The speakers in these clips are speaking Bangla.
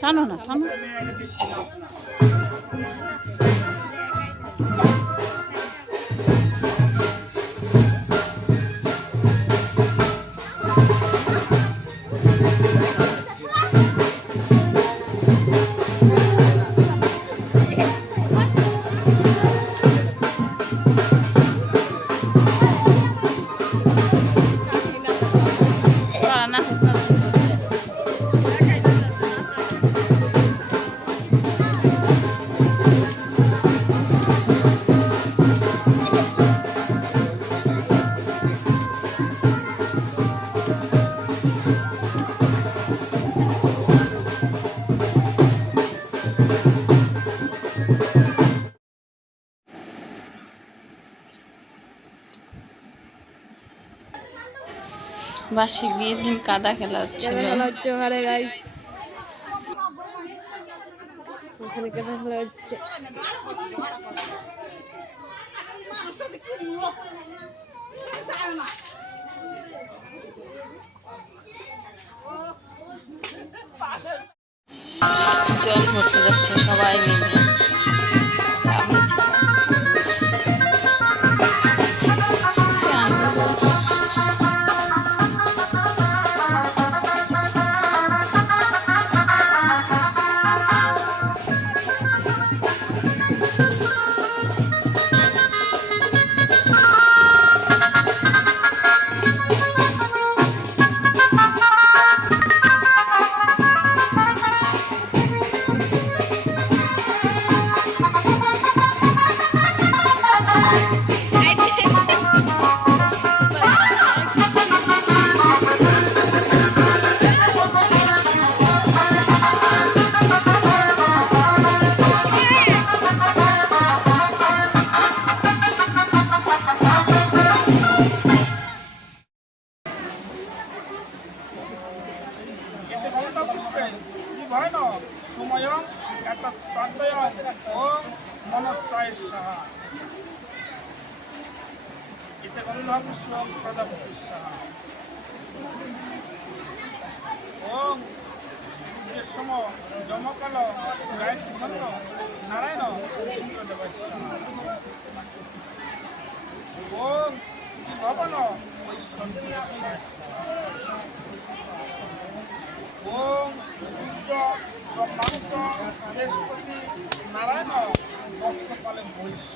টানো না টানো বাসি বিয়ের দিন কাদা খেলা হচ্ছিল ওখানে কেটে হচ্ছে জল ভরতে যাচ্ছে সবাই মিলে। গন্ধ পুষ্প প্রজাপতির সাহা ওম সূর্যের সম যমকাল গায়ত্রী ছন্দ নারায়ণ ওম কি ভবন ওম সূর্য ব্রহ্মাণ্ড বৃহস্পতি নারায়ণ ভক্তকালে বৈশ্য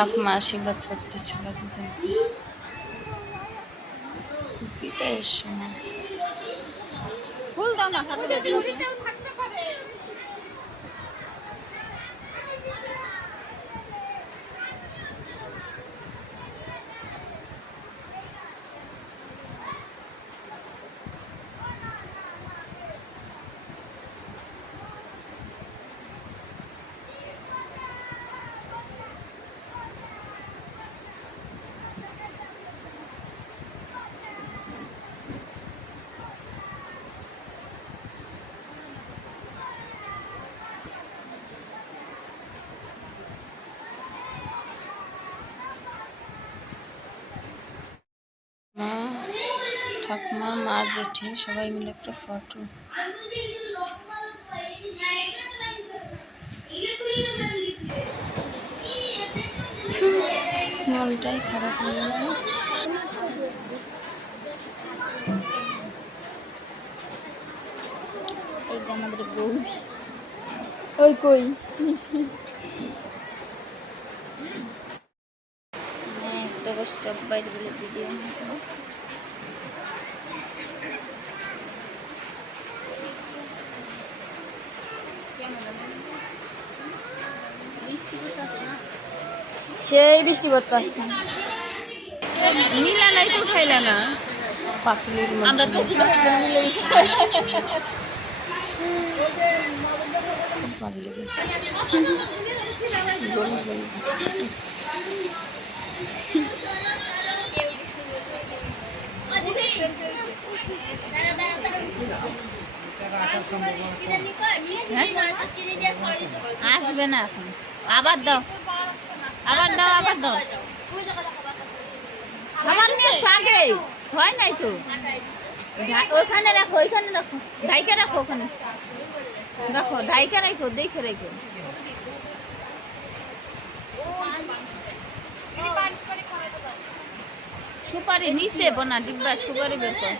ঠাকুমা আশীর্বাদ করতেছিল দুজন। বিদায়ের সময় ঠাকুমা মা জেঠি সবাই মিলে একটা ফটো মনটাই খারাপ হয়ে গেল। আমাদের বৌদি। ওই কই? তো সবাই বলে ভিডিও সেই বৃষ্টি পড়তে আসছে মিলা নাই তো খাইলা না পাতলির আমরা তো মধ্যে তিনজন মিলে ভালো লেগে গোল গোল ঘুরতেছে। আসবে না এখন। আবার দাও। আবার দাও আবার দাও। আমার মেয়ে সাগে হয় নাই তো। ওইখানে রাখো ওইখানে রাখো। ঢাইকে রাখো ওখানে। রাখো, ঢাইকে রাখো, দেখে রাখো। সুপারি নিচে বোনা, ডিব্বা, সুপারি বের কর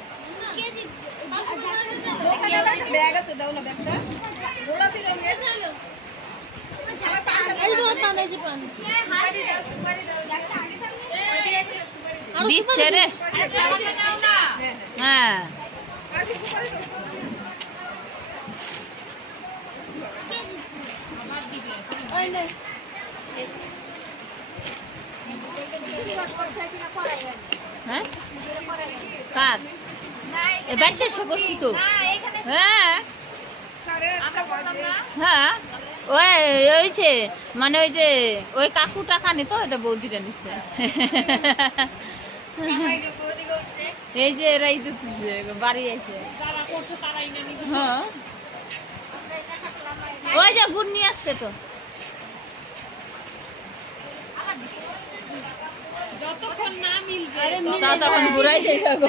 দিচ্ছে রে। হ্যাঁ। হ্যাঁ? কার? এ বাড়িতে করছি তো। হ্যাঁ। হ্যাঁ। ওই ওইছে মানে ওই যে ওই কাকুটা খানি তো এটা বৌদিটা নিচ্ছে এই যে এরাই দিতেছে বাড়ি আছে হ্যাঁ। ওই যে গুড় নিয়ে আসছে তো। তখন ঘুরাই যাই থাকো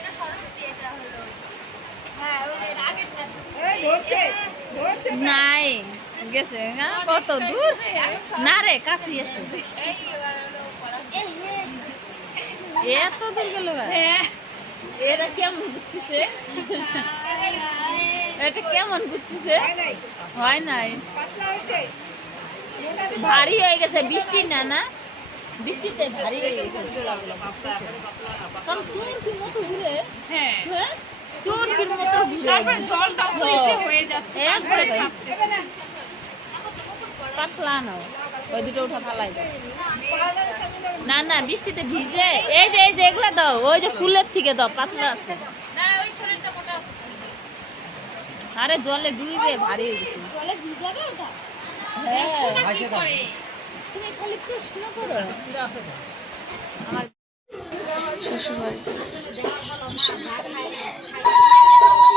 নাই গেছে হ্যাঁ? কত দূর? না রে কাছে এসে। এত দূর গেল এরা কেমন ঘুরতেছে? এটা কেমন ঘুরতেছে? হয় নাই। ভারী হয়ে গেছে বৃষ্টি না না? বৃষ্টিতে ভারী হয়ে গেছে। কারণ চুরকির মতো ঘুরে হ্যাঁ? চুরকির মতো জলটা বেশি হয়ে যাচ্ছে। পাতলা নাও ওই দুটো উঠা ফালাই দাও। না না বৃষ্টিতে ভিজে। এই যে এই যে এগুলো দাও। ওই যে ফুলের থেকে দাও পাতলা আছে। আরে জলে ডুইবে ভারী হয়ে গেছে। হ্যাঁ। তুমি খালি প্রশ্ন করো। আমার শ্বশুর বাড়ি চলে যাচ্ছে। 上升的一。